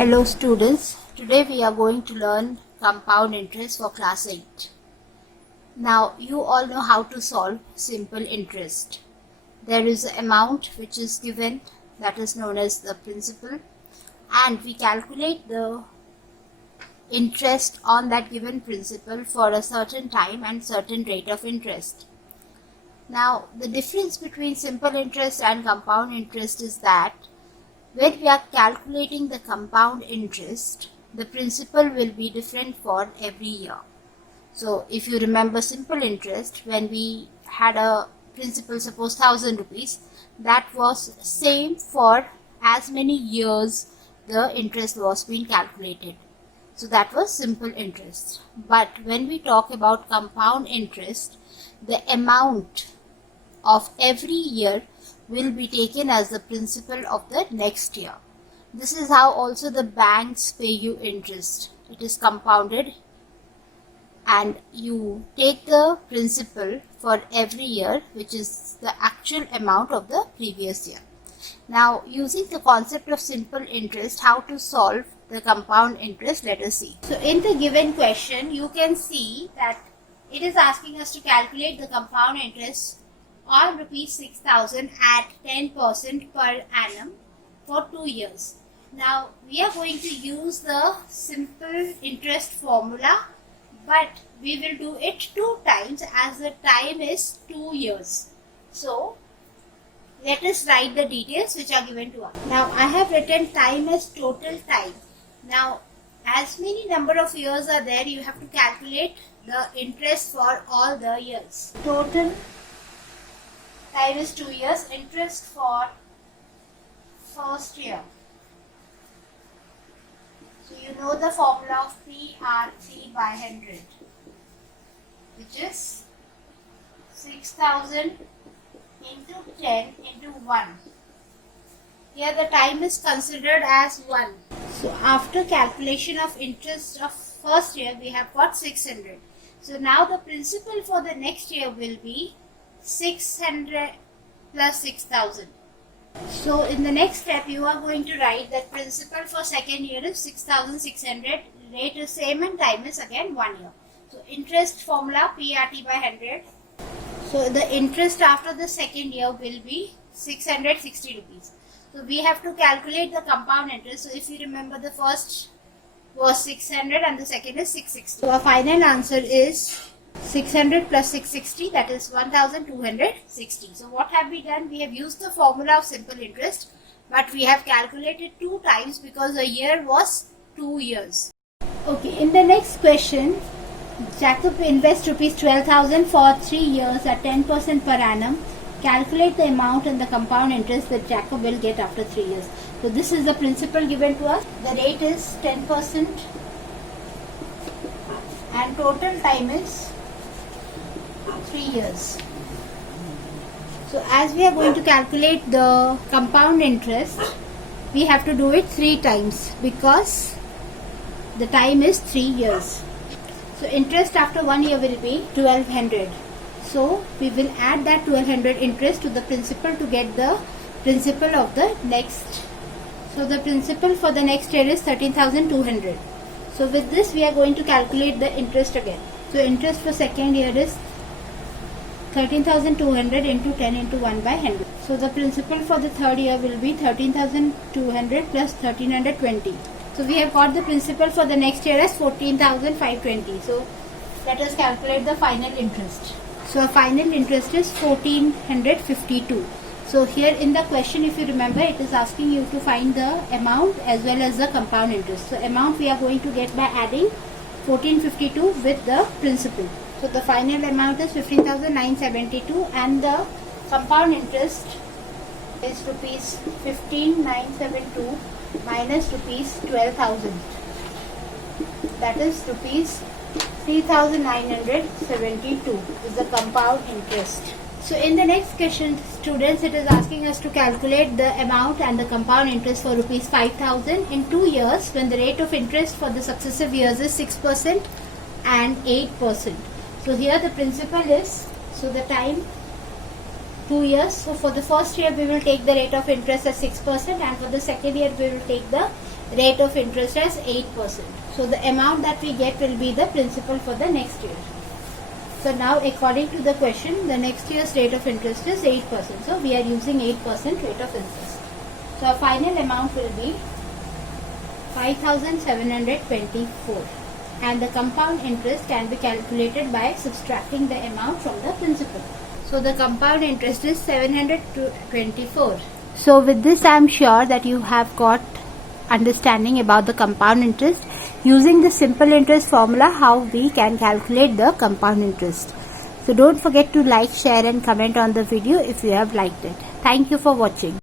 Hello students, today we are going to learn compound interest for class 8. Now you all know how to solve simple interest. There is an amount which is given, that is known as the principal, and we calculate the interest on that given principal for a certain time and certain rate of interest. Now the difference between simple interest and compound interest is that when we are calculating the compound interest, the principal will be different for every year. So if you remember simple interest, when we had a principal, suppose 1000 rupees, that was same for as many years the interest was being calculated. So that was simple interest. But when we talk about compound interest, the amount of every year will be taken as the principal of the next year. This is how also the banks pay you interest. It is compounded and you take the principal for every year, which is the actual amount of the previous year. Now using the concept of simple interest, how to solve the compound interest, let us see. So in the given question you can see that it is asking us to calculate the compound interest on rupees 6,000 at 10% per annum for 2 years. Now we are going to use the simple interest formula, but we will do it 2 times as the time is 2 years. So let us write the details which are given to us. Now I have written time as total time. Now as many number of years are there, you have to calculate the interest for all the years. Total time is 2 years, interest for first year. So you know the formula of PRC by 100, which is 6,000 into 10 into 1. Here the time is considered as 1. So after calculation of interest of first year, we have got 600. So now the principal for the next year will be 600 plus 6,000. So in the next step you are going to write that principal for second year is 6,600, rate is same and time is again 1 year. So interest formula PRT by 100. So the interest after the second year will be 660 rupees. So we have to calculate the compound interest. So if you remember, the first was 600 and the second is 660. So our final answer is 600 plus 660, that is 1260. So what have we done? We have used the formula of simple interest, but we have calculated 2 times because a year was 2 years. Okay, in the next question, Jacob invests rupees 12,000 for 3 years at 10% per annum. Calculate the amount and the compound interest that Jacob will get after 3 years. So this is the principal given to us. The rate is 10% and total time is 3 years. So as we are going to calculate the compound interest, we have to do it 3 times because the time is 3 years. So interest after 1 year will be 1200. So we will add that 1200 interest to the principal to get the principal of the next. So the principal for the next year is 13,200. So with this we are going to calculate the interest again. So interest for second year is 13,200 into 10 into 1 by 100. So the principal for the third year will be 13,200 plus 1320. So we have got the principal for the next year as 14,520. So let us calculate the final interest. So our final interest is 1452. So here in the question, if you remember, it is asking you to find the amount as well as the compound interest. So amount we are going to get by adding 1452 with the principal. So the final amount is 15,972 and the compound interest is rupees 15,972 minus rupees 12,000. That is rupees 3,972 is the compound interest. So in the next question, students, it is asking us to calculate the amount and the compound interest for rupees 5,000 in 2 years when the rate of interest for the successive years is 6% and 8%. So here the principal is, so the time 2 years. So for the first year we will take the rate of interest as 6% and for the second year we will take the rate of interest as 8%. So the amount that we get will be the principal for the next year. So now according to the question, the next year's rate of interest is 8%. So we are using 8% rate of interest. So our final amount will be 5,724, and the compound interest can be calculated by subtracting the amount from the principal. So the compound interest is 724. So with this I am sure that you have got understanding about the compound interest, using the simple interest formula how we can calculate the compound interest. So don't forget to like, share and comment on the video if you have liked it. Thank you for watching.